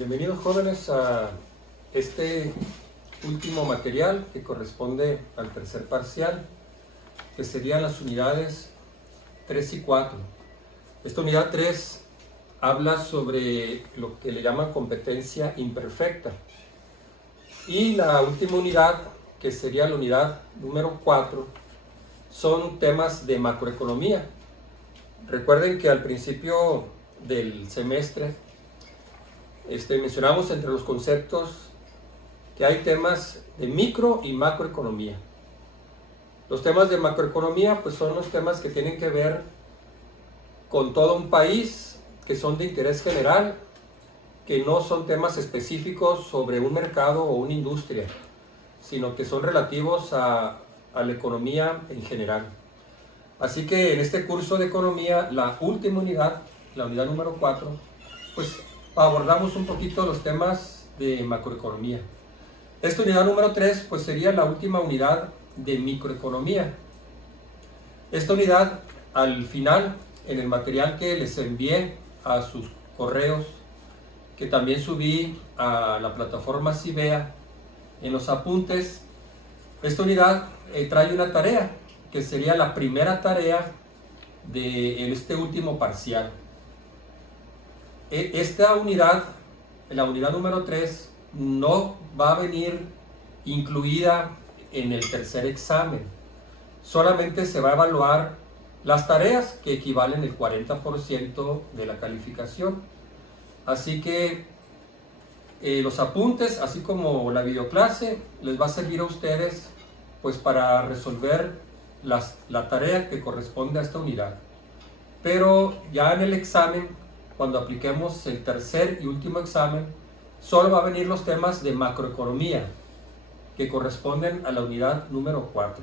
Bienvenidos jóvenes a este último material que corresponde al tercer parcial, que serían las unidades 3 y 4. Esta unidad 3 habla sobre lo que le llaman competencia imperfecta. Y la última unidad, que sería la unidad número 4, son temas de macroeconomía. Recuerden que al principio del semestre mencionamos entre los conceptos que hay temas de micro y macroeconomía. Los temas de macroeconomía pues son los temas que tienen que ver con todo un país, que son de interés general, que no son temas específicos sobre un mercado o una industria, sino que son relativos a la economía en general. Así que en este curso de economía, la última unidad, la unidad número 4, pues abordamos un poquito los temas de macroeconomía. Esta unidad número 3 pues sería la última unidad de microeconomía. Esta unidad, al final, en el material que les envié a sus correos, que también subí a la plataforma Cibea, en los apuntes, esta unidad trae una tarea, que sería la primera tarea de este último parcial. Esta unidad, la unidad número 3, no va a venir incluida en el tercer examen. Solamente se va a evaluar las tareas que equivalen al 40% de la calificación. Así que los apuntes, así como la videoclase, les va a servir a ustedes pues para resolver la tarea que corresponde a esta unidad. Pero ya en el examen, cuando apliquemos el tercer y último examen, solo va a venir los temas de macroeconomía, que corresponden a la unidad número 4.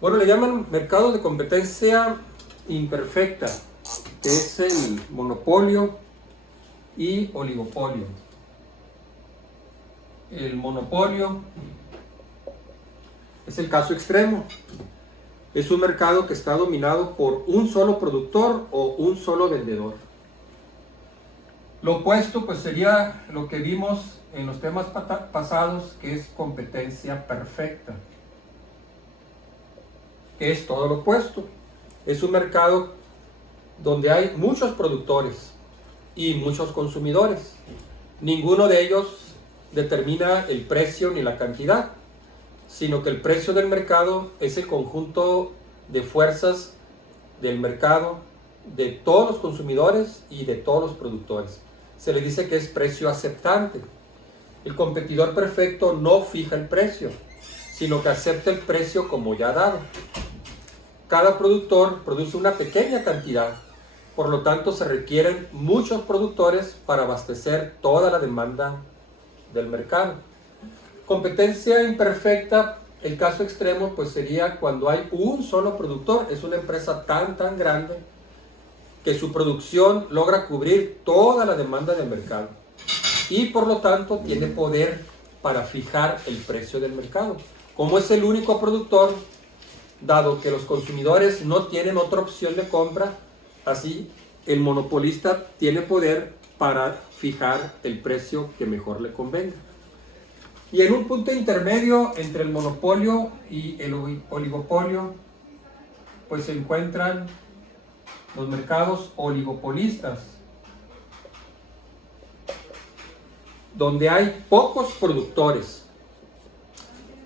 Bueno, le llaman mercado de competencia imperfecta, que es el monopolio y oligopolio. El monopolio es el caso extremo. Es un mercado que está dominado por un solo productor o un solo vendedor. Lo opuesto pues sería lo que vimos en los temas pasados, que es competencia perfecta, que es todo lo opuesto. Es un mercado donde hay muchos productores y muchos consumidores. Ninguno de ellos determina el precio ni la cantidad, sino que el precio del mercado es el conjunto de fuerzas del mercado, de todos los consumidores y de todos los productores. Se le dice que es precio aceptante. El competidor perfecto no fija el precio, sino que acepta el precio como ya dado. Cada productor produce una pequeña cantidad, por lo tanto se requieren muchos productores para abastecer toda la demanda del mercado. Competencia imperfecta, el caso extremo pues sería cuando hay un solo productor. Es una empresa tan grande que su producción logra cubrir toda la demanda del mercado y por lo tanto tiene poder para fijar el precio del mercado. Como es el único productor, dado que los consumidores no tienen otra opción de compra, así el monopolista tiene poder para fijar el precio que mejor le convenga. Y en un punto intermedio entre el monopolio y el oligopolio, pues se encuentran los mercados oligopolistas, donde hay pocos productores.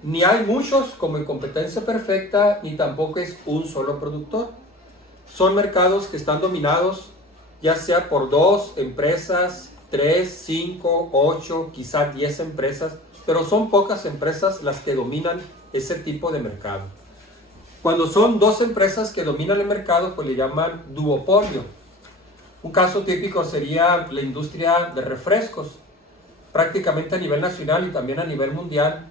Ni hay muchos como en competencia perfecta, ni tampoco es un solo productor. Son mercados que están dominados ya sea por 2 empresas, 3, 5, 8, quizá 10 empresas, pero son pocas empresas las que dominan ese tipo de mercado. Cuando son 2 empresas que dominan el mercado, pues le llaman duopolio. Un caso típico sería la industria de refrescos. Prácticamente a nivel nacional y también a nivel mundial,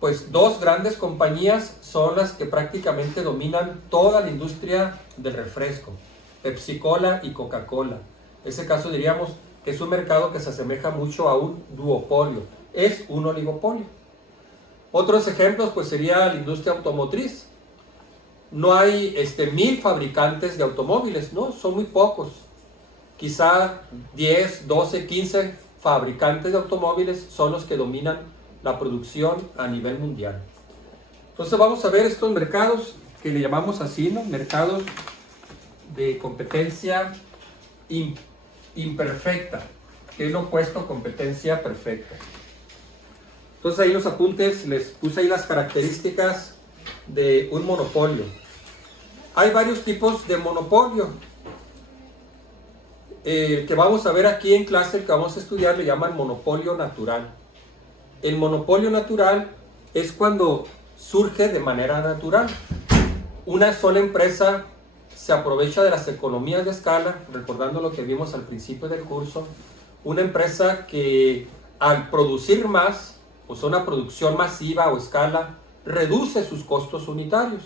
pues 2 grandes compañías son las que prácticamente dominan toda la industria del refresco, Pepsi-Cola y Coca-Cola. En ese caso diríamos que es un mercado que se asemeja mucho a un duopolio. Es un oligopolio. Otros ejemplos pues sería la industria automotriz. No hay 1000 fabricantes de automóviles, ¿no? Son muy pocos. Quizá 10, 12, 15 fabricantes de automóviles son los que dominan la producción a nivel mundial. Entonces vamos a ver estos mercados que le llamamos así, ¿no? Mercados de competencia imperfecta, que es lo opuesto a competencia perfecta. Entonces ahí en los apuntes les puse ahí las características de un monopolio. Hay varios tipos de monopolio. El que vamos a ver aquí en clase, el que vamos a estudiar, le llaman monopolio natural. El monopolio natural es cuando surge de manera natural. Una sola empresa se aprovecha de las economías de escala, recordando lo que vimos al principio del curso. Una empresa que al producir más, o sea, una producción masiva o escala, reduce sus costos unitarios.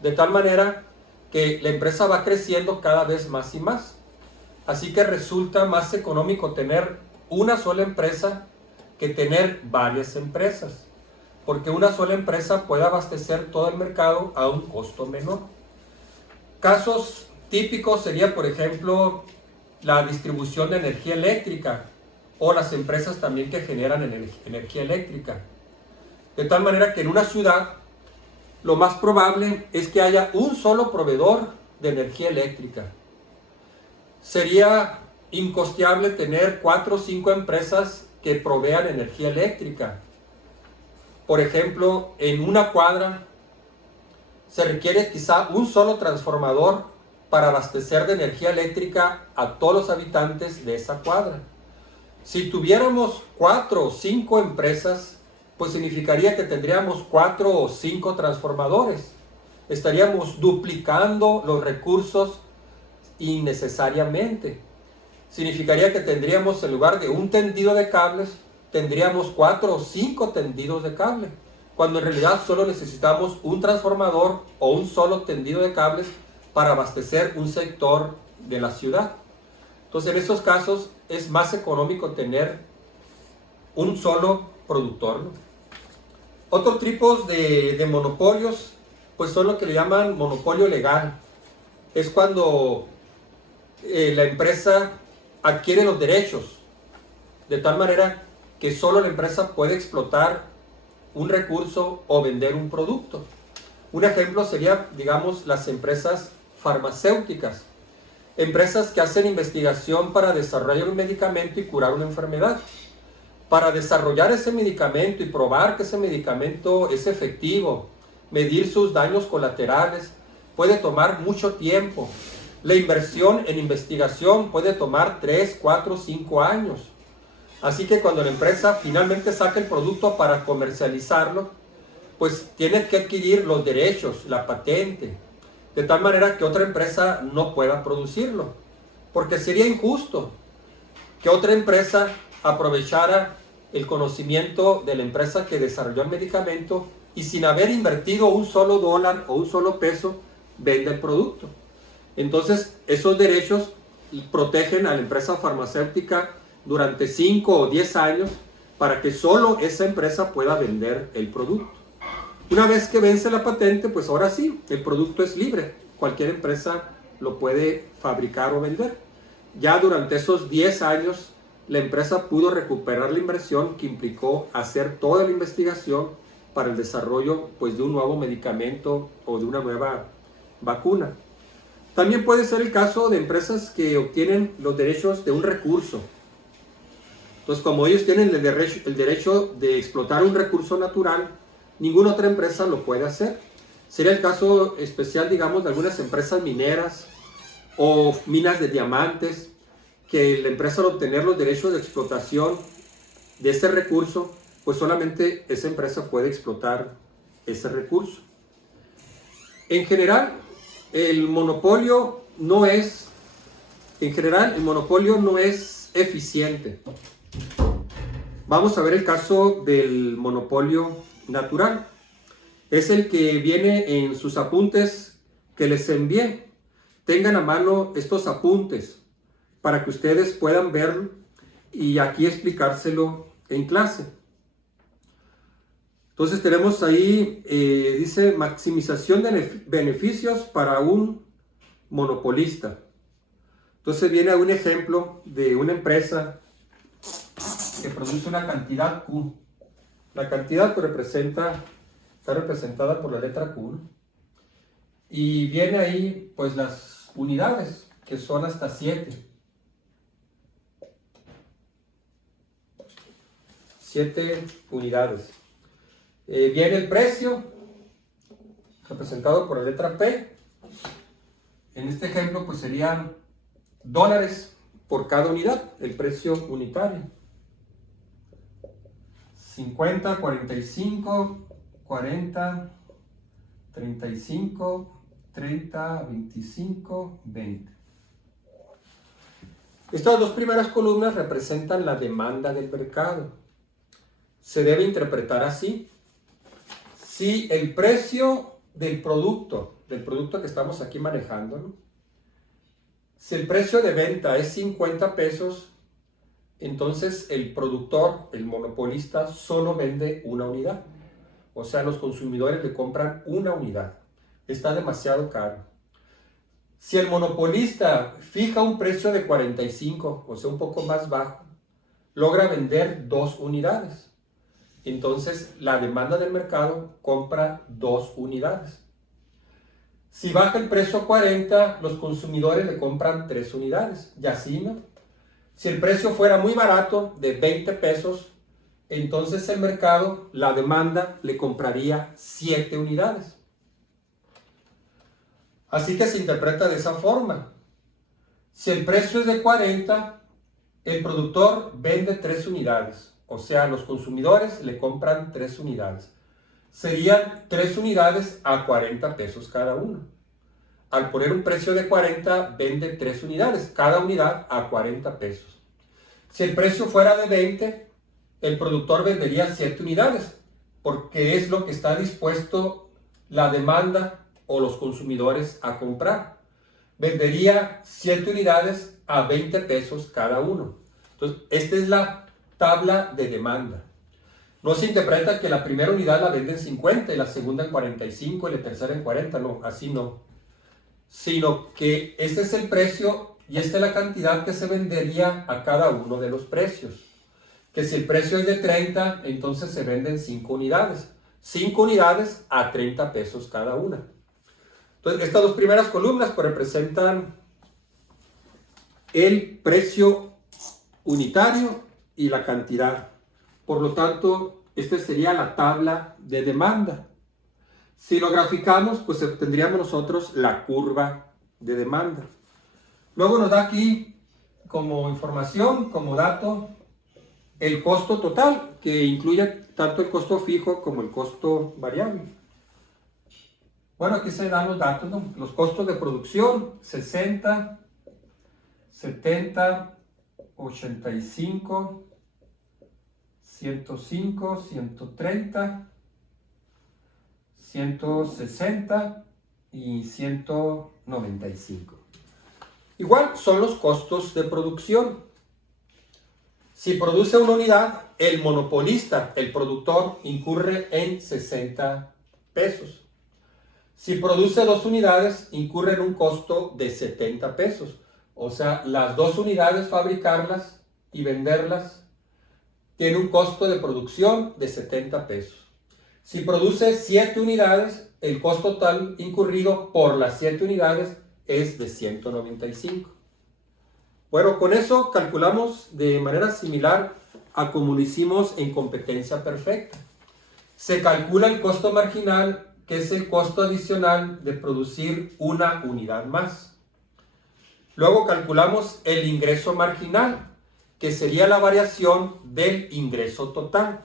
De tal manera que la empresa va creciendo cada vez más y más. Así que resulta más económico tener una sola empresa que tener varias empresas, porque una sola empresa puede abastecer todo el mercado a un costo menor. Casos típicos sería, por ejemplo, la distribución de energía eléctrica o las empresas también que generan energía eléctrica. De tal manera que en una ciudad lo más probable es que haya un solo proveedor de energía eléctrica. Sería incosteable tener 4 o 5 empresas que provean energía eléctrica. Por ejemplo, en una cuadra se requiere quizá un solo transformador para abastecer de energía eléctrica a todos los habitantes de esa cuadra. Si tuviéramos 4 o 5 empresas, pues significaría que tendríamos 4 o 5 transformadores. Estaríamos duplicando los recursos innecesariamente. Significaría que tendríamos, en lugar de un tendido de cables, tendríamos 4 o 5 tendidos de cable, cuando en realidad solo necesitamos un transformador o un solo tendido de cables para abastecer un sector de la ciudad. Entonces, en estos casos es más económico tener un solo productor, ¿no? Otros tipos de monopolios, pues son lo que le llaman monopolio legal. Es cuando la empresa adquiere los derechos, de tal manera que solo la empresa puede explotar un recurso o vender un producto. Un ejemplo sería, digamos, las empresas farmacéuticas. Empresas que hacen investigación para desarrollar un medicamento y curar una enfermedad. Para desarrollar ese medicamento y probar que ese medicamento es efectivo, medir sus daños colaterales, puede tomar mucho tiempo. La inversión en investigación puede tomar 3, 4, 5 años. Así que cuando la empresa finalmente saca el producto para comercializarlo, pues tiene que adquirir los derechos, la patente, de tal manera que otra empresa no pueda producirlo. Porque sería injusto que otra empresa aprovechara el conocimiento de la empresa que desarrolló el medicamento y sin haber invertido un solo dólar o un solo peso, vende el producto. Entonces, esos derechos protegen a la empresa farmacéutica durante 5 o 10 años para que solo esa empresa pueda vender el producto. Una vez que vence la patente, pues ahora sí, el producto es libre. Cualquier empresa lo puede fabricar o vender. Ya durante esos 10 años, la empresa pudo recuperar la inversión que implicó hacer toda la investigación para el desarrollo, pues, de un nuevo medicamento o de una nueva vacuna. También puede ser el caso de empresas que obtienen los derechos de un recurso. Entonces, como ellos tienen el derecho de explotar un recurso natural, ninguna otra empresa lo puede hacer. Sería el caso especial, digamos, de algunas empresas mineras o minas de diamantes, que la empresa al obtener los derechos de explotación de ese recurso, pues solamente esa empresa puede explotar ese recurso. En general, el monopolio no es eficiente. Vamos a ver el caso del monopolio natural. Es el que viene en sus apuntes que les envié. Tengan a mano estos apuntes para que ustedes puedan verlo y aquí explicárselo en clase. Entonces tenemos ahí, dice, maximización de beneficios para un monopolista. Entonces viene un ejemplo de una empresa que produce una cantidad Q. La cantidad pues, está representada por la letra Q, ¿no? Y viene ahí pues las unidades, que son hasta 7. 7 unidades. Viene el precio, representado por la letra P. En este ejemplo pues serían dólares por cada unidad, el precio unitario. 50, 45, 40, 35, 30, 25, 20. Estas dos primeras columnas representan la demanda del mercado. Se debe interpretar así. Si el precio del producto que estamos aquí manejando, ¿no? Si el precio de venta es 50 pesos, entonces el productor, el monopolista, solo vende una unidad. O sea, los consumidores le compran una unidad. Está demasiado caro. Si el monopolista fija un precio de 45, o sea, un poco más bajo, logra vender 2 unidades. Entonces, la demanda del mercado compra 2 unidades. Si baja el precio a 40, los consumidores le compran 3 unidades. Y así, ¿no? Si el precio fuera muy barato, de 20 pesos, entonces el mercado, la demanda, le compraría 7 unidades. Así que se interpreta de esa forma. Si el precio es de 40, el productor vende 3 unidades. O sea, los consumidores le compran 3 unidades. Serían 3 unidades a 40 pesos cada uno. Al poner un precio de 40, vende 3 unidades, cada unidad a 40 pesos. Si el precio fuera de 20, el productor vendería 7 unidades, porque es lo que está dispuesto la demanda o los consumidores a comprar. Vendería 7 unidades a 20 pesos cada uno. Entonces, esta es la tabla de demanda. No se interpreta que la primera unidad la vende en 50 y la segunda en 45 y la tercera en 40. No, así no. Sino que este es el precio y esta es la cantidad que se vendería a cada uno de los precios. Que si el precio es de 30, entonces se venden 5 unidades. 5 unidades a 30 pesos cada una. Entonces, estas dos primeras columnas pues, representan el precio unitario y la cantidad. Por lo tanto, esta sería la tabla de demanda. Si lo graficamos, pues obtendríamos nosotros la curva de demanda. Luego nos da aquí como información, como dato, el costo total, que incluye tanto el costo fijo como el costo variable. Bueno, aquí se dan los datos, ¿no? Los costos de producción, 60, 70, 85, 105, 130, 160 y 195. Igual son los costos de producción. Si produce una unidad, el monopolista, el productor, incurre en 60 pesos. Si produce 2 unidades, incurre en un costo de 70 pesos. O sea, las 2 unidades, fabricarlas y venderlas, tiene un costo de producción de 70 pesos. Si produce 7 unidades, el costo total incurrido por las 7 unidades es de 195. Bueno, con eso calculamos de manera similar a como lo hicimos en competencia perfecta. Se calcula el costo marginal, que es el costo adicional de producir una unidad más. Luego calculamos el ingreso marginal, que sería la variación del ingreso total.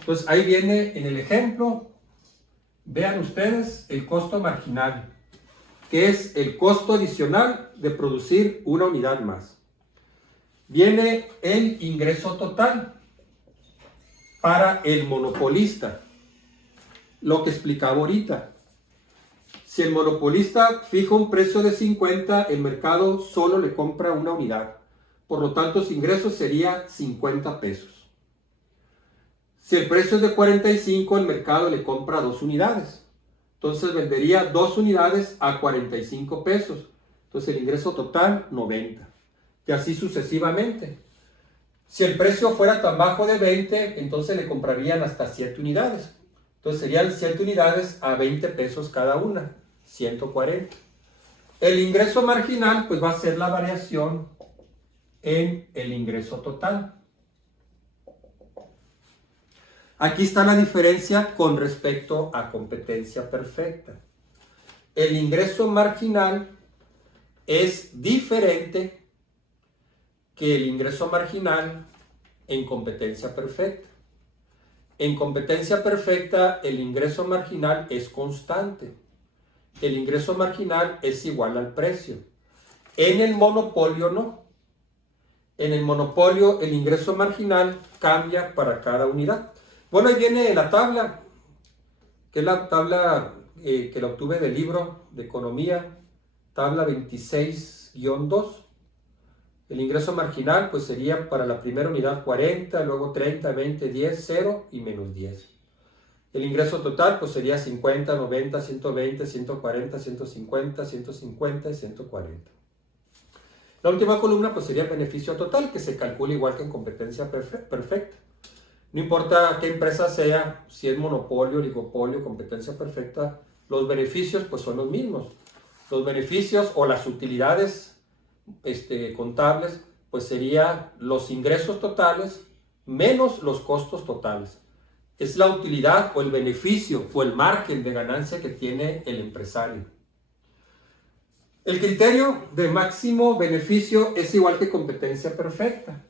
Entonces ahí viene en el ejemplo, vean ustedes el costo marginal, que es el costo adicional de producir una unidad más. Viene el ingreso total para el monopolista, lo que explicaba ahorita. Si el monopolista fija un precio de 50, el mercado solo le compra una unidad. Por lo tanto, su ingreso sería 50 pesos. Si el precio es de 45, el mercado le compra 2 unidades. Entonces vendería 2 unidades a 45 pesos. Entonces el ingreso total, 90. Y así sucesivamente. Si el precio fuera tan bajo de 20, entonces le comprarían hasta 7 unidades. Entonces serían 7 unidades a 20 pesos cada una, 140. El ingreso marginal pues va a ser la variación en el ingreso total. Aquí está la diferencia con respecto a competencia perfecta. El ingreso marginal es diferente que el ingreso marginal en competencia perfecta. En competencia perfecta, el ingreso marginal es constante. El ingreso marginal es igual al precio. En el monopolio no. En el monopolio, el ingreso marginal cambia para cada unidad. Bueno, ahí viene la tabla, que es la tabla que la obtuve del libro de economía, tabla 26-2. El ingreso marginal pues sería para la primera unidad 40, luego 30, 20, 10, 0 y menos 10. El ingreso total pues sería 50, 90, 120, 140, 150, 150 y 140. La última columna pues sería el beneficio total, que se calcula igual que en competencia perfecta. No importa qué empresa sea, si es monopolio, oligopolio, competencia perfecta, los beneficios pues son los mismos. Los beneficios o las utilidades contables pues serían los ingresos totales menos los costos totales. Es la utilidad o el beneficio o el margen de ganancia que tiene el empresario. El criterio de máximo beneficio es igual que competencia perfecta.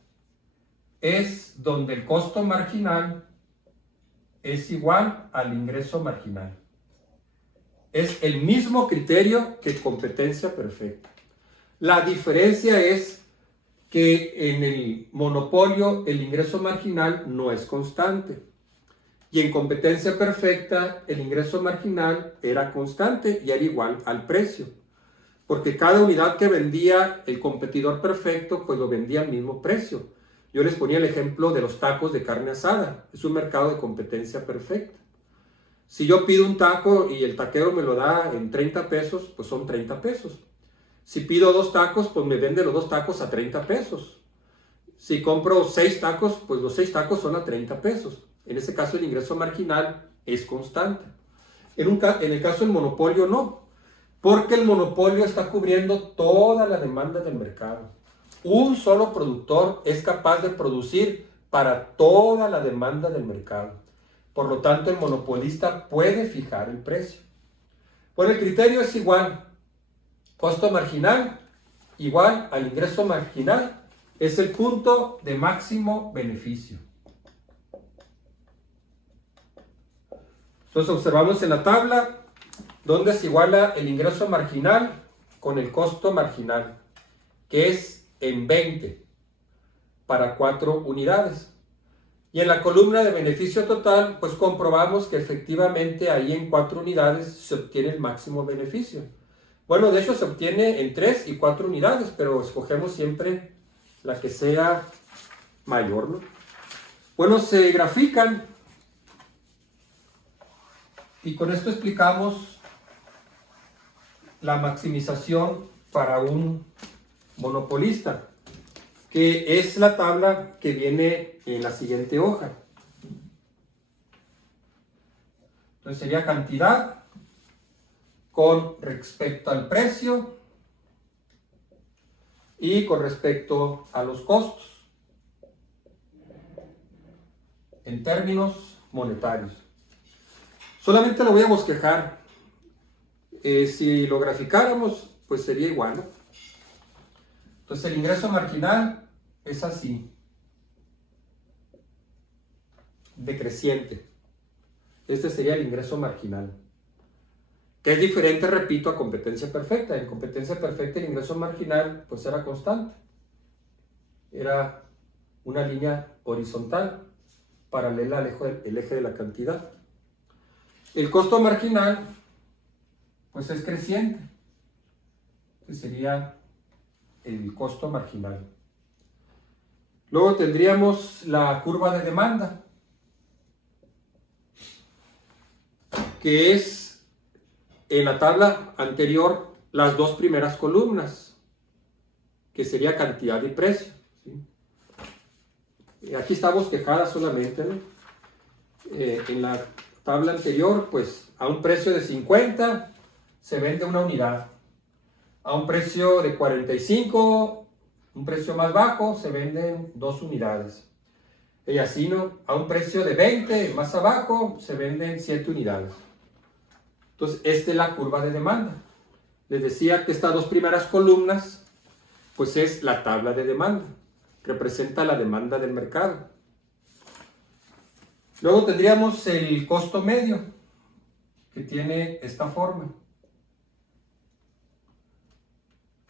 Es donde el costo marginal es igual al ingreso marginal. Es el mismo criterio que competencia perfecta. La diferencia es que en el monopolio el ingreso marginal no es constante. Y en competencia perfecta el ingreso marginal era constante y era igual al precio. Porque cada unidad que vendía el competidor perfecto pues lo vendía al mismo precio. Yo les ponía el ejemplo de los tacos de carne asada. Es un mercado de competencia perfecta. Si yo pido un taco y el taquero me lo da en 30 pesos, pues son 30 pesos. Si pido 2 tacos, pues me vende los 2 tacos a 30 pesos. Si compro 6 tacos, pues los 6 tacos son a 30 pesos. En ese caso el ingreso marginal es constante. En el caso del monopolio no, porque el monopolio está cubriendo toda la demanda del mercado. Un solo productor es capaz de producir para toda la demanda del mercado. Por lo tanto, el monopolista puede fijar el precio. Bueno, el criterio es igual. Costo marginal igual al ingreso marginal es el punto de máximo beneficio. Entonces observamos en la tabla donde se iguala el ingreso marginal con el costo marginal, que es en 20 para 4 unidades. Y en la columna de beneficio total, pues comprobamos que efectivamente ahí en 4 unidades se obtiene el máximo beneficio. Bueno, de hecho se obtiene en 3 y 4 unidades, pero escogemos siempre la que sea mayor, ¿no? Bueno, se grafican y con esto explicamos la maximización para un monopolista, que es la tabla que viene en la siguiente hoja. Entonces sería cantidad con respecto al precio y con respecto a los costos en términos monetarios. Solamente lo voy a bosquejar. Si lo graficáramos, pues sería igual, ¿no? Entonces el ingreso marginal es así, decreciente. Este sería el ingreso marginal, que es diferente, repito, a competencia perfecta. En competencia perfecta el ingreso marginal pues era constante. Era una línea horizontal paralela al eje de la cantidad. El costo marginal pues es creciente. Este sería el costo marginal. Luego tendríamos la curva de demanda, que es en la tabla anterior las 2 primeras columnas, que sería cantidad y precio, ¿sí? Aquí está bosquejada solamente, ¿no? En la tabla anterior, pues a un precio de 50 se vende una unidad. A un precio de 45, un precio más bajo, se venden 2 unidades. Y así, ¿no? A un precio de 20 más abajo, se venden 7 unidades. Entonces, esta es la curva de demanda. Les decía que estas 2 primeras columnas, pues es la tabla de demanda. Representa la demanda del mercado. Luego tendríamos el costo medio, que tiene esta forma.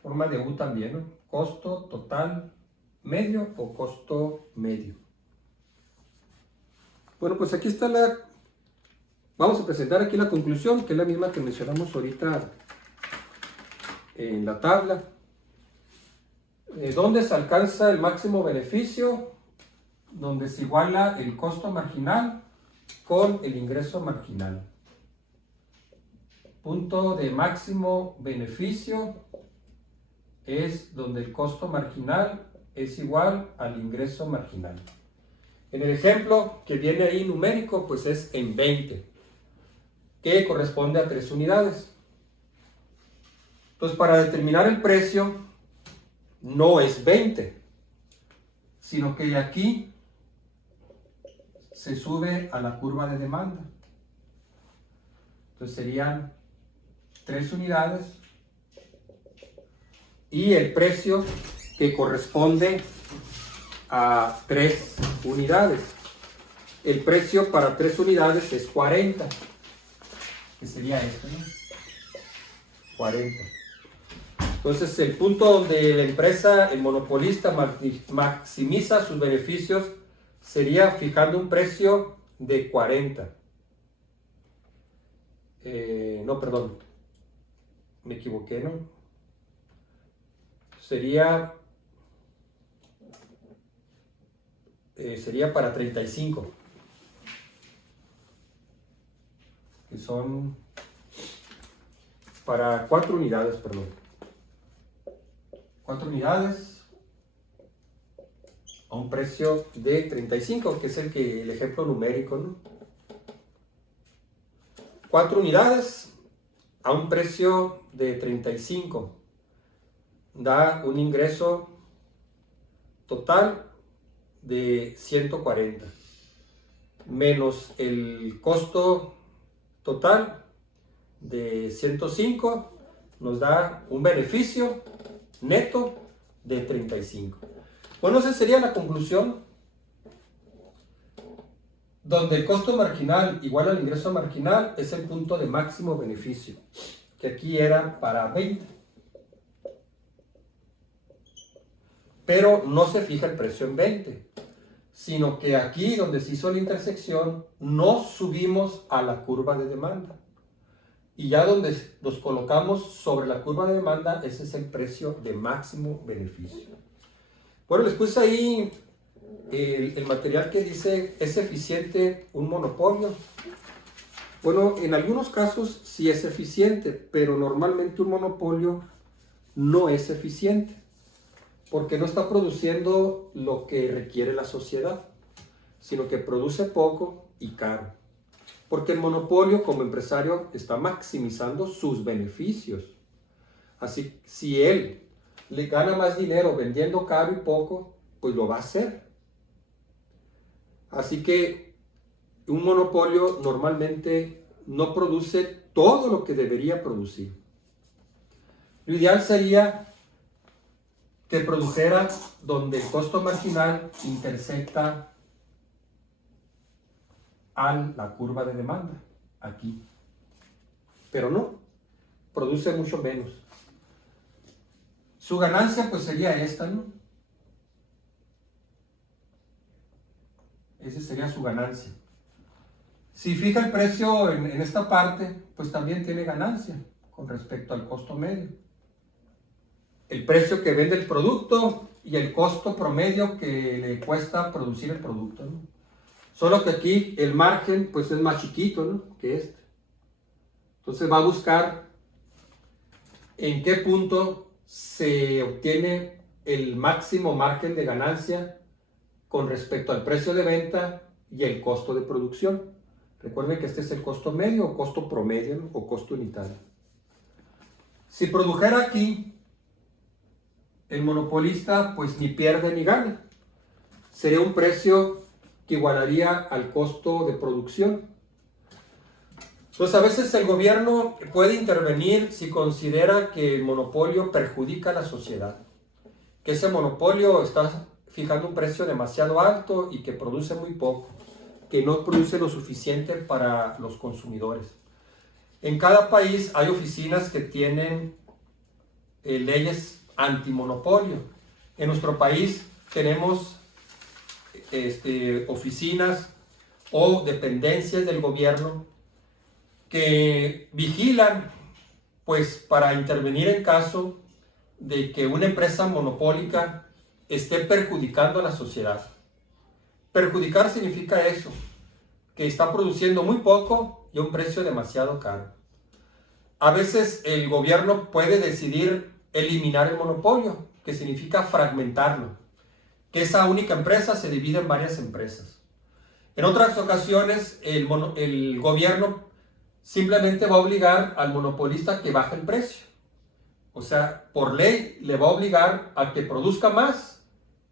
Forma de U también, ¿no? Costo total medio o costo medio. Bueno, pues aquí está la... Vamos a presentar aquí la conclusión, que es la misma que mencionamos ahorita en la tabla. ¿Dónde se alcanza el máximo beneficio? Donde se iguala el costo marginal con el ingreso marginal. Punto de máximo beneficio es donde el costo marginal es igual al ingreso marginal. En el ejemplo que viene ahí numérico, pues es en 20, que corresponde a 3 unidades. Entonces, para determinar el precio, no es 20, sino que de aquí se sube a la curva de demanda. Entonces serían 3 unidades y el precio que corresponde a 3 unidades. El precio para 3 unidades es 40, que sería esto, ¿no? 40. Entonces, el punto donde la empresa, el monopolista, maximiza sus beneficios sería fijando un precio de 40. No, perdón, me equivoqué, ¿no? Sería para 35, que son para 4 unidades, perdón. 4 unidades a un precio de 35, que es el ejemplo numérico, ¿no? 4 unidades a un precio de 35 da un ingreso total de 140 menos el costo total de 105 nos da un beneficio neto de 35. Bueno, esa sería la conclusión, donde el costo marginal igual al ingreso marginal es el punto de máximo beneficio, que aquí era para 20. Pero no se fija el precio en 20, sino que aquí donde se hizo la intersección, nos subimos a la curva de demanda. Y ya donde nos colocamos sobre la curva de demanda, ese es el precio de máximo beneficio. Bueno, les puse ahí el material que dice, ¿es eficiente un monopolio? Bueno, en algunos casos sí es eficiente, pero normalmente un monopolio no es eficiente, porque no está produciendo lo que requiere la sociedad, sino que produce poco y caro. Porque el monopolio como empresario está maximizando sus beneficios. Así, si él le gana más dinero vendiendo caro y poco, pues lo va a hacer. Así que un monopolio normalmente no produce todo lo que debería producir. Lo ideal sería que produjera donde el costo marginal intersecta a la curva de demanda, aquí. Pero no, produce mucho menos. Su ganancia pues sería esta, ¿no? Esa sería su ganancia. Si fija el precio en esta parte, pues también tiene ganancia con respecto al costo medio. El precio que vende el producto y el costo promedio que le cuesta producir el producto, ¿no? Solo que aquí el margen pues es más chiquito, ¿no?, que este. Entonces va a buscar en qué punto se obtiene el máximo margen de ganancia con respecto al precio de venta y el costo de producción. Recuerden que este es el costo medio o costo promedio o costo unitario. Si produjera aquí, el monopolista pues ni pierde ni gana. Sería un precio que igualaría al costo de producción. Entonces a veces el gobierno puede intervenir si considera que el monopolio perjudica a la sociedad, que ese monopolio está fijando un precio demasiado alto y que produce muy poco, que no produce lo suficiente para los consumidores. En cada país hay oficinas que tienen leyes antimonopolio. En nuestro país tenemos oficinas o dependencias del gobierno que vigilan pues para intervenir en caso de que una empresa monopólica esté perjudicando a la sociedad. Perjudicar significa eso, que está produciendo muy poco y a un precio demasiado caro. A veces el gobierno puede decidir eliminar el monopolio, que significa fragmentarlo, que esa única empresa se divide en varias empresas. En otras ocasiones el gobierno simplemente va a obligar al monopolista que baje el precio. O sea, por ley le va a obligar a que produzca más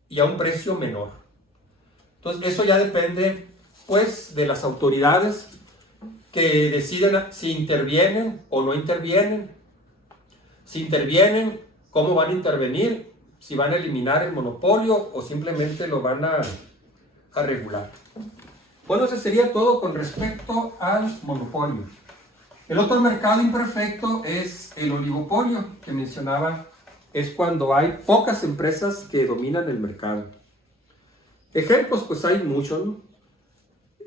y a un precio menor. Entonces eso ya depende pues de las autoridades que deciden si intervienen o no intervienen. Si intervienen, ¿cómo van a intervenir? Si van a eliminar el monopolio o simplemente lo van a regular. Bueno, eso sería todo con respecto al monopolio. El otro mercado imperfecto es el oligopolio, que mencionaba, es cuando hay pocas empresas que dominan el mercado. Ejemplos, pues hay muchos, ¿no?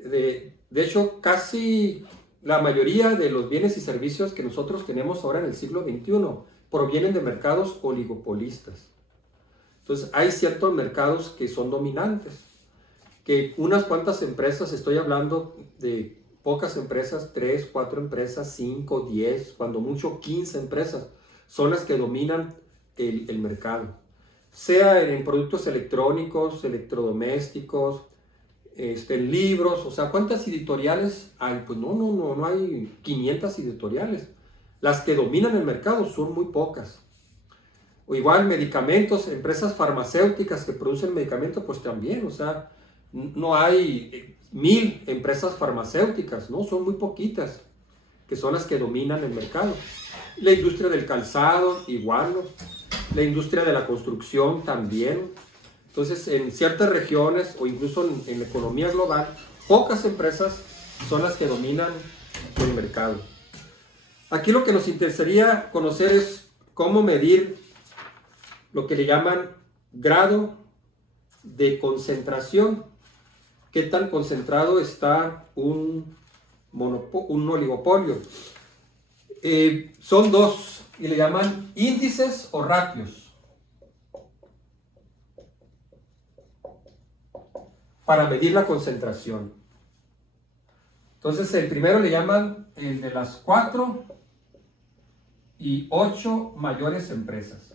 De hecho, casi la mayoría de los bienes y servicios que nosotros tenemos ahora en el siglo XXI provienen de mercados oligopolistas. Entonces, hay ciertos mercados que son dominantes, que unas cuantas empresas, estoy hablando de pocas empresas, 3, 4 empresas, 5, 10, cuando mucho 15 empresas, son las que dominan el mercado. Sea en productos electrónicos, electrodomésticos, en libros, o sea, ¿cuántas editoriales hay? Pues no hay 500 editoriales. Las que dominan el mercado son muy pocas. O igual medicamentos, empresas farmacéuticas que producen medicamentos, pues también, o sea, no hay 1000 empresas farmacéuticas, no, son muy poquitas, que son las que dominan el mercado. La industria del calzado, igual, ¿no? La industria de la construcción también. Entonces, en ciertas regiones o incluso en la economía global, pocas empresas son las que dominan el mercado. Aquí lo que nos interesaría conocer es cómo medir lo que le llaman grado de concentración. ¿Qué tan concentrado está un oligopolio? Son dos y le llaman índices o ratios. Para medir la concentración. Entonces el primero le llaman el de las 4 y 8 mayores empresas.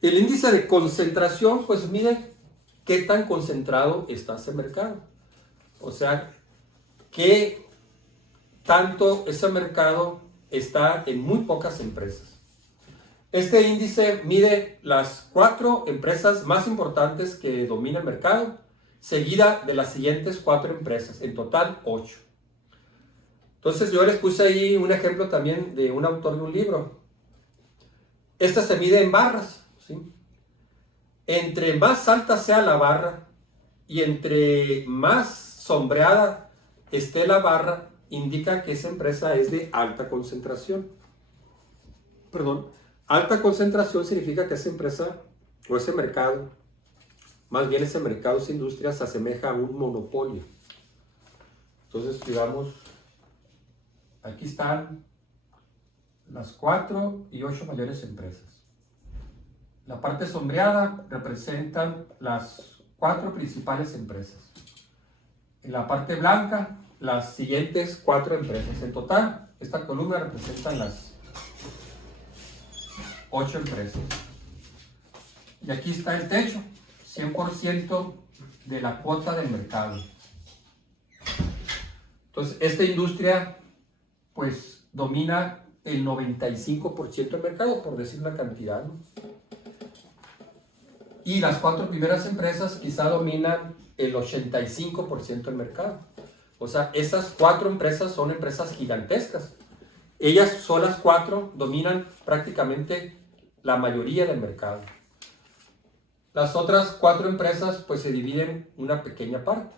El índice de concentración pues mide qué tan concentrado está ese mercado. O sea, qué tanto ese mercado está en muy pocas empresas. Este índice mide las 4 empresas más importantes que dominan el mercado, seguida de las siguientes 4 empresas, en total 8. Entonces yo les puse ahí un ejemplo también de un autor de un libro. Esta se mide en barras, ¿sí? Entre más alta sea la barra y entre más sombreada esté la barra, indica que esa empresa es de alta concentración. Alta concentración significa que esa empresa o ese mercado, más bien ese mercado, esa industria se asemeja a un monopolio. Entonces, digamos, aquí están las 4 y 8 mayores empresas. La parte sombreada representan las 4 principales empresas. En la parte blanca, las siguientes 4 empresas. En total, esta columna representa las 8 empresas. Y aquí está el techo, 100% de la cuota del mercado. Entonces, esta industria, pues, domina el 95% del mercado, por decir una cantidad, ¿no? Y las 4 primeras empresas quizá dominan el 85% del mercado. O sea, esas 4 empresas son empresas gigantescas. Ellas solas 4 dominan prácticamente la mayoría del mercado. Las otras 4 empresas pues se dividen una pequeña parte.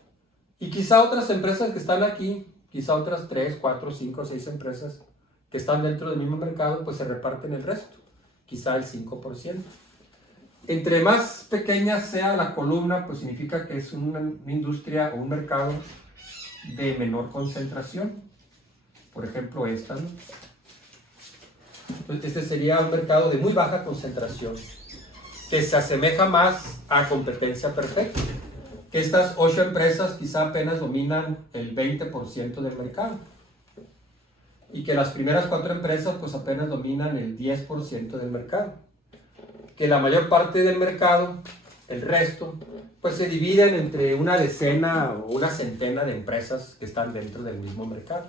Y quizá otras empresas que están aquí, quizá otras 3, 4, 5, 6 empresas que están dentro del mismo mercado, pues se reparten el resto, quizá el 5%. Entre más pequeña sea la columna, pues significa que es una industria o un mercado de menor concentración. Por ejemplo, esta, ¿no? Entonces, este sería un mercado de muy baja concentración, que se asemeja más a competencia perfecta. Que estas 8 empresas quizá apenas dominan el 20% del mercado. Y que las primeras 4 empresas pues apenas dominan el 10% del mercado. Que la mayor parte del mercado, el resto, pues se dividen entre una decena o una centena de empresas que están dentro del mismo mercado.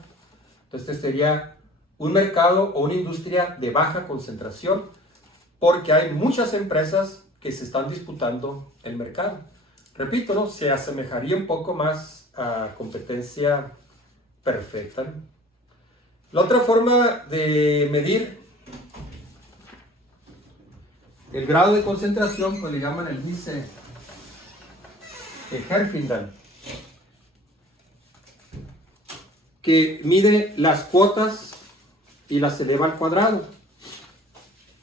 Entonces este sería un mercado o una industria de baja concentración, porque hay muchas empresas que se están disputando el mercado. Repito, ¿no? Se asemejaría un poco más a competencia perfecta, ¿no? La otra forma de medir el grado de concentración, pues le llaman el índice de Herfindahl, que mide las cuotas y las eleva al cuadrado.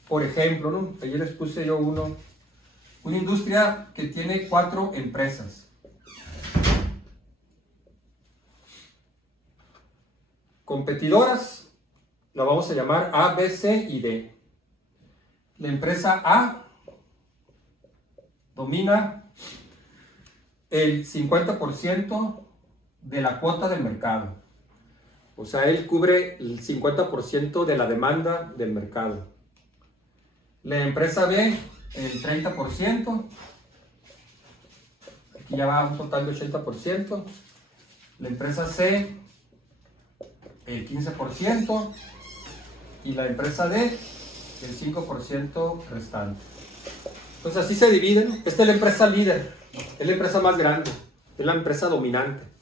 Por ejemplo, ¿no? Ayer les puse yo una industria que tiene 4 empresas. Competidoras, la vamos a llamar A, B, C y D. La empresa A domina el 50% de la cuota del mercado. O sea, él cubre el 50% de la demanda del mercado. La empresa B, el 30%. Aquí ya va un total de 80%. La empresa C, el 15%. Y la empresa D, el 5% restante. Entonces así se dividen. Esta es la empresa líder, es la empresa más grande, es la empresa dominante.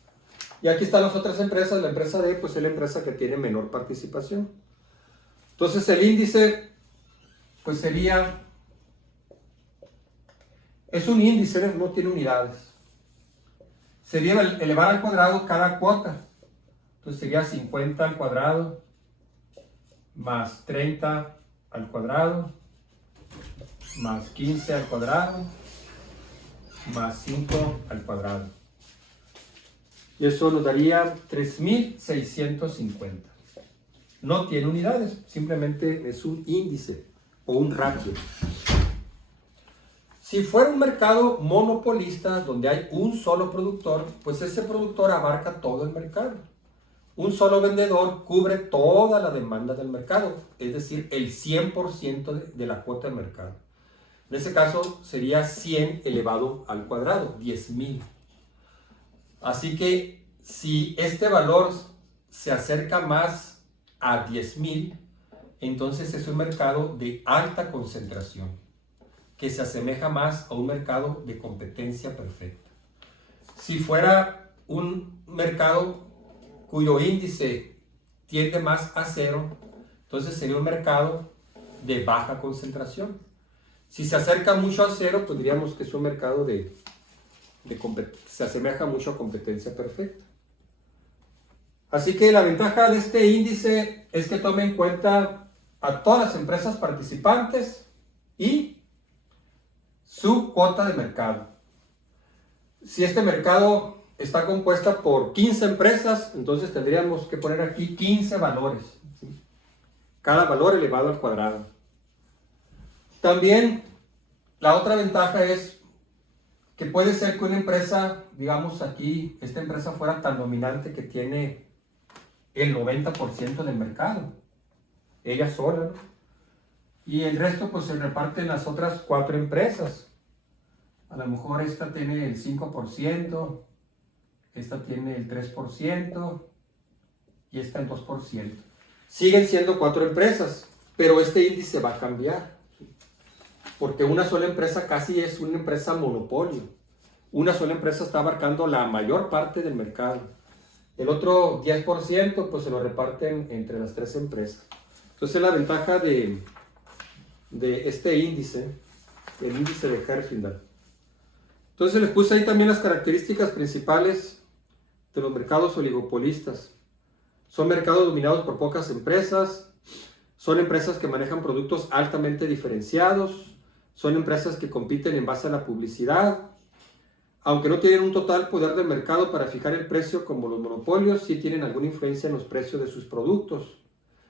Y aquí están las otras empresas. La empresa D pues es la empresa que tiene menor participación. Entonces el índice pues sería, es un índice, no tiene unidades. Sería elevar al cuadrado cada cuota. Entonces sería 50 al cuadrado más 30 al cuadrado más 15 al cuadrado más 5 al cuadrado. Y eso nos daría 3650. No tiene unidades, simplemente es un índice o un ratio. Si fuera un mercado monopolista donde hay un solo productor, pues ese productor abarca todo el mercado. Un solo vendedor cubre toda la demanda del mercado, es decir, el 100% de la cuota del mercado. En ese caso sería 100 elevado al cuadrado, 10,000. Así que si este valor se acerca más a 10,000, entonces es un mercado de alta concentración, que se asemeja más a un mercado de competencia perfecta. Si fuera un mercado cuyo índice tiende más a 0, entonces sería un mercado de baja concentración. Si se acerca mucho a 0, pues diríamos que es un mercado se asemeja mucho a competencia perfecta. Así que la ventaja de este índice es que tome en cuenta a todas las empresas participantes y su cuota de mercado. Si este mercado está compuesta por 15 empresas, entonces tendríamos que poner aquí 15 valores, ¿sí? Cada valor elevado al cuadrado. También la otra ventaja es que puede ser que una empresa, digamos aquí, esta empresa fuera tan dominante que tiene el 90% del mercado, ella sola, ¿no? Y el resto pues se reparte en las otras 4 empresas. A lo mejor esta tiene el 5%, esta tiene el 3% y esta el 2%. Siguen siendo 4 empresas, pero este índice va a cambiar. Porque una sola empresa casi es una empresa monopolio. Una sola empresa está abarcando la mayor parte del mercado. El otro 10% pues se lo reparten entre las 3 empresas. Entonces la ventaja de este índice, el índice de Herfindahl. Entonces les puse ahí también las características principales de los mercados oligopolistas. Son mercados dominados por pocas empresas, son empresas que manejan productos altamente diferenciados, son empresas que compiten en base a la publicidad. Aunque no tienen un total poder del mercado para fijar el precio como los monopolios, sí tienen alguna influencia en los precios de sus productos.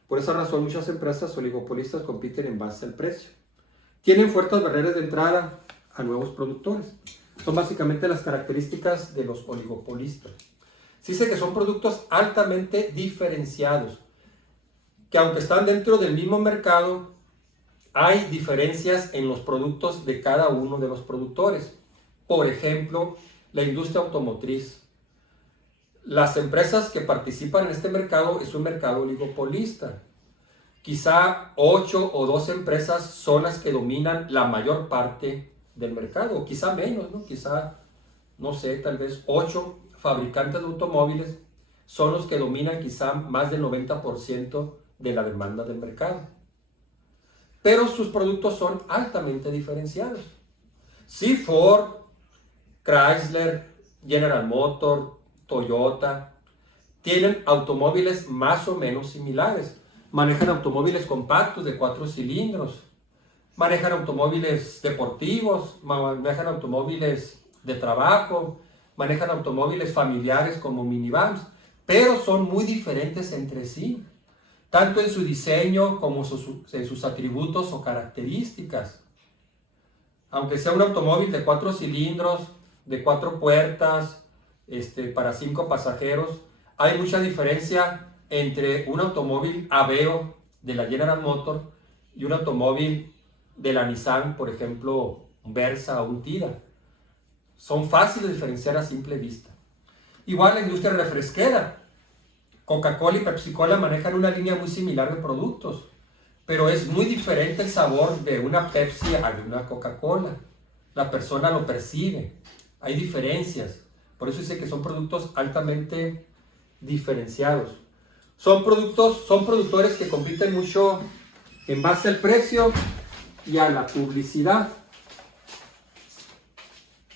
Por esa razón, muchas empresas oligopolistas compiten en base al precio. Tienen fuertes barreras de entrada a nuevos productores. Son básicamente las características de los oligopolistas. Se dice que son productos altamente diferenciados, que aunque están dentro del mismo mercado, hay diferencias en los productos de cada uno de los productores. Por ejemplo, la industria automotriz. Las empresas que participan en este mercado es un mercado oligopolista. Quizá 8 o 12 empresas son las que dominan la mayor parte del mercado, o quizá menos, ¿no? Quizá, no sé, tal vez 8 fabricantes de automóviles son los que dominan quizá más del 90% de la demanda del mercado. Pero sus productos son altamente diferenciados. Sí, Ford, Chrysler, General Motors, Toyota, tienen automóviles más o menos similares. Manejan automóviles compactos de 4 cilindros, manejan automóviles deportivos, manejan automóviles de trabajo, manejan automóviles familiares como minivans, pero son muy diferentes entre sí, tanto en su diseño como en sus atributos o características. Aunque sea un automóvil de 4 cilindros, de 4 puertas, para 5 pasajeros, hay mucha diferencia entre un automóvil Aveo de la General Motors y un automóvil de la Nissan, por ejemplo, un Versa o un Tida. Son fáciles de diferenciar a simple vista. Igual la industria refresquera. Coca-Cola y Pepsi-Cola manejan una línea muy similar de productos, pero es muy diferente el sabor de una Pepsi a de una Coca-Cola. La persona lo percibe. Hay diferencias. Por eso dice que son productos altamente diferenciados. Son productores que compiten mucho en base al precio y a la publicidad.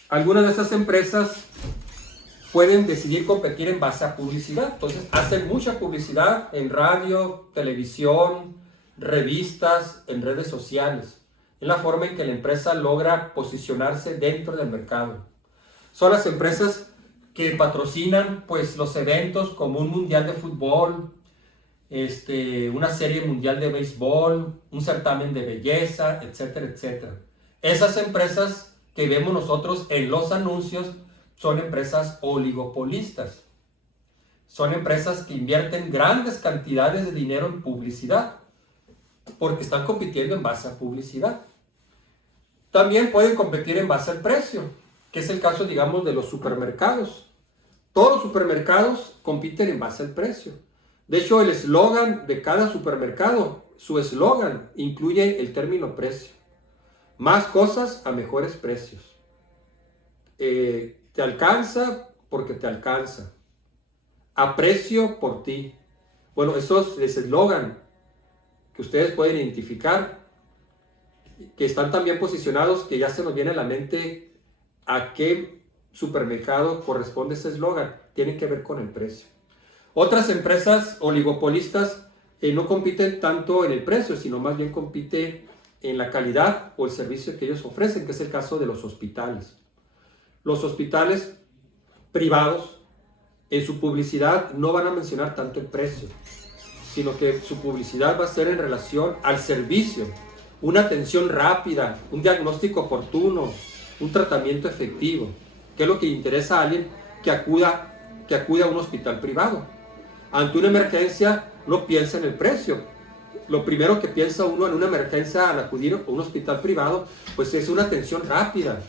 Algunas de esas empresas pueden decidir competir en base a publicidad. Entonces hacen mucha publicidad en radio, televisión, revistas, en redes sociales. Es la forma en que la empresa logra posicionarse dentro del mercado. Son las empresas que patrocinan pues los eventos como un mundial de fútbol, una serie mundial de béisbol, un certamen de belleza, etcétera, etcétera. Esas empresas que vemos nosotros en los anuncios son empresas oligopolistas. Son empresas que invierten grandes cantidades de dinero en publicidad porque están compitiendo en base a publicidad. También pueden competir en base al precio, que es el caso, digamos, de los supermercados. Todos los supermercados compiten en base al precio. De hecho, el eslogan de cada supermercado, su eslogan incluye el término precio. Más cosas a mejores precios. Te alcanza porque te alcanza. Aprecio por ti. Bueno, esos es eslogan que ustedes pueden identificar, que están tan bien posicionados que ya se nos viene a la mente a qué supermercado corresponde ese eslogan. Tiene que ver con el precio. Otras empresas oligopolistas no compiten tanto en el precio, sino más bien compiten en la calidad o el servicio que ellos ofrecen, que es el caso de los hospitales. Los hospitales privados en su publicidad no van a mencionar tanto el precio, sino que su publicidad va a ser en relación al servicio, una atención rápida, un diagnóstico oportuno, un tratamiento efectivo, que es lo que interesa a alguien que acuda a un hospital privado. Ante una emergencia no piensa en el precio, lo primero que piensa uno en una emergencia al acudir a un hospital privado, pues es una atención rápida,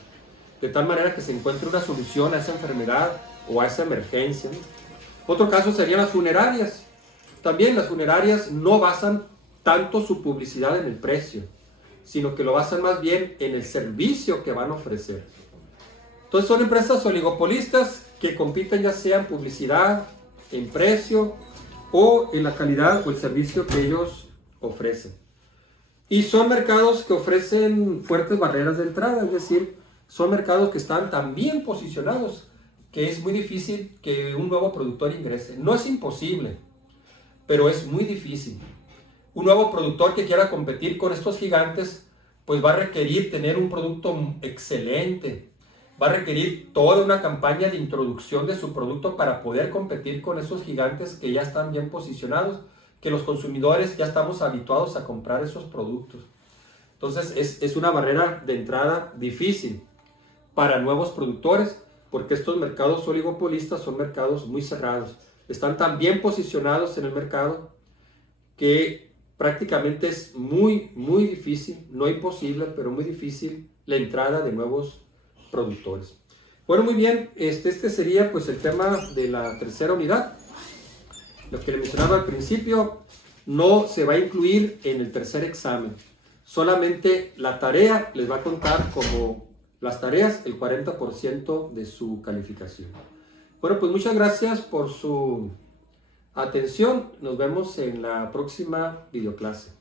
de tal manera que se encuentre una solución a esa enfermedad o a esa emergencia. Otro caso serían las funerarias. También las funerarias no basan tanto su publicidad en el precio, sino que lo basan más bien en el servicio que van a ofrecer. Entonces son empresas oligopolistas que compiten ya sea en publicidad, en precio o en la calidad o el servicio que ellos ofrecen. Y son mercados que ofrecen fuertes barreras de entrada, es decir, son mercados que están tan bien posicionados que es muy difícil que un nuevo productor ingrese. No es imposible, pero es muy difícil. Un nuevo productor que quiera competir con estos gigantes, pues va a requerir tener un producto excelente, va a requerir toda una campaña de introducción de su producto para poder competir con esos gigantes que ya están bien posicionados, que los consumidores ya estamos habituados a comprar esos productos. Entonces es una barrera de entrada difícil para nuevos productores, porque estos mercados oligopolistas son mercados muy cerrados. Están tan bien posicionados en el mercado que prácticamente es muy difícil, no imposible, pero muy difícil la entrada de nuevos productores. Bueno, muy bien, este sería pues el tema de la tercera unidad. Lo que le mencionaba al principio no se va a incluir en el tercer examen. Solamente la tarea les va a contar como las tareas el 40% de su calificación. Bueno, pues muchas gracias por su atención. Nos vemos en la próxima videoclase.